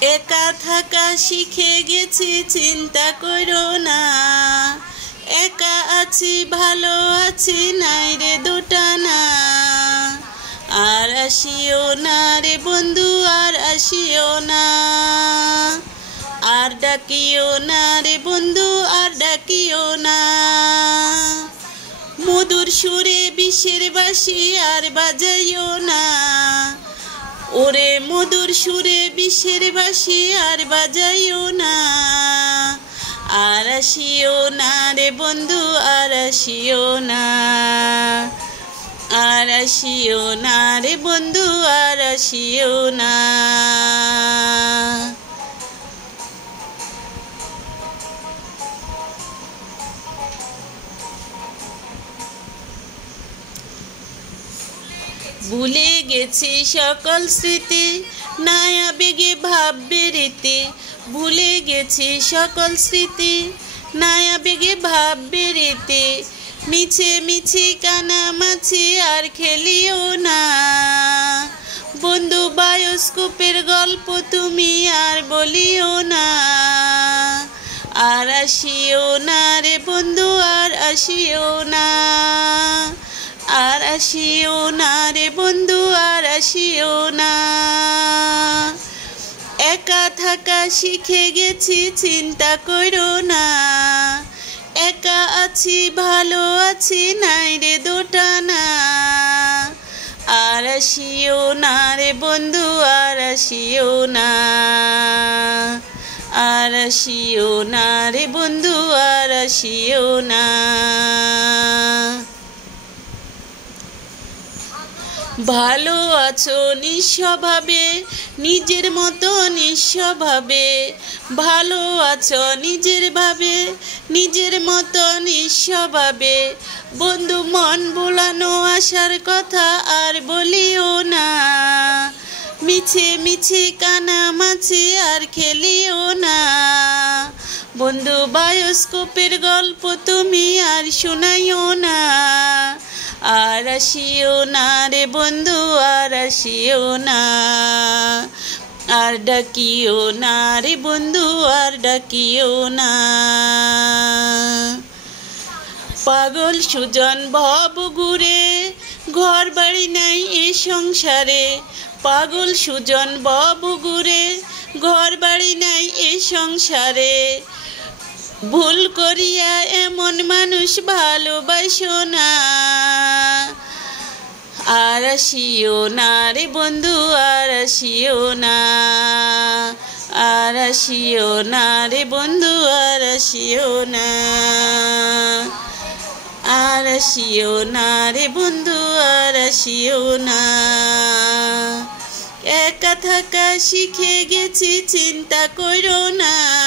একা থাকা শিখে গেছি, চিন্তা করো না। একা আছি, ভালো আছি, নাই রে দুটানা। আর আসিও না রে বন্ধু, আর আসিও না। আর ডাকিও না রে বন্ধু, আর ডাকিও না। মধুর সুরে বিষের বাঁশি আর বাজাইও না। ওরে মধুর সুরে বিষের বাঁশি আর বাজাইও না। আর আসিও না রে বন্ধু, আর আসিও না। আর আসিও না রে বন্ধু, আর আসিও না। ভুলে গেছি সকল স্মৃতি, নাই আবেগে ভাববে রীতি। ভুলে গেছি সকল স্মৃতি, নাই আবেগে ভাববে রীতি। মিছে মিছি কানামাছি আর খেলিও না। বন্ধু বায়োস্কোপের গল্প তুমি আর বলিও না। আর আসিও না রে বন্ধু, আর আসিও না। আর আসিও না রে বন্ধু, আর আসিও না। একা থাকা শিখে গেছি, চিন্তা করো না। একা আছি, ভালো আছি, নাই রে দুটানা। আর আসিও না রে বন্ধু, আর আসিও না। আর আসিও না রে বন্ধু, আর আসিও না। ভালো আছো নিঃস্বভাবে, নিজের মতো নিঃস্বভাবে। ভালো আছো নিজের ভাবে, নিজের মতো নিঃস্বভাবে। বন্ধু মন ভোলানো আসার কথা আর বলিও না। মিছে মিছে কানামাছি আর খেলিও না। বন্ধু বায়োস্কোপের গল্প তুমি আর শোনাইও না। আর আসিও না রে বন্ধু, আর আসিও না। আর ডাকিও না রে বন্ধু, আর ডাকিও না। পাগল সুজন ভব ঘুরে, ঘর বাড়ি নাই এ সংসারে। পাগল সুজন ভব ঘুরে, ঘর বাড়ি নাই এ সংসারে। ভুল করিয়া এমন মানুষ ভালোবাসো না। আর আসিও না রে বন্ধু, আর আসিও না। আর আসিও না রে বন্ধু, আর আসিও না। আর আসিও না রে বন্ধু, আর আসিও না। একা থাকা শিখে গেছি, চিন্তা করো না।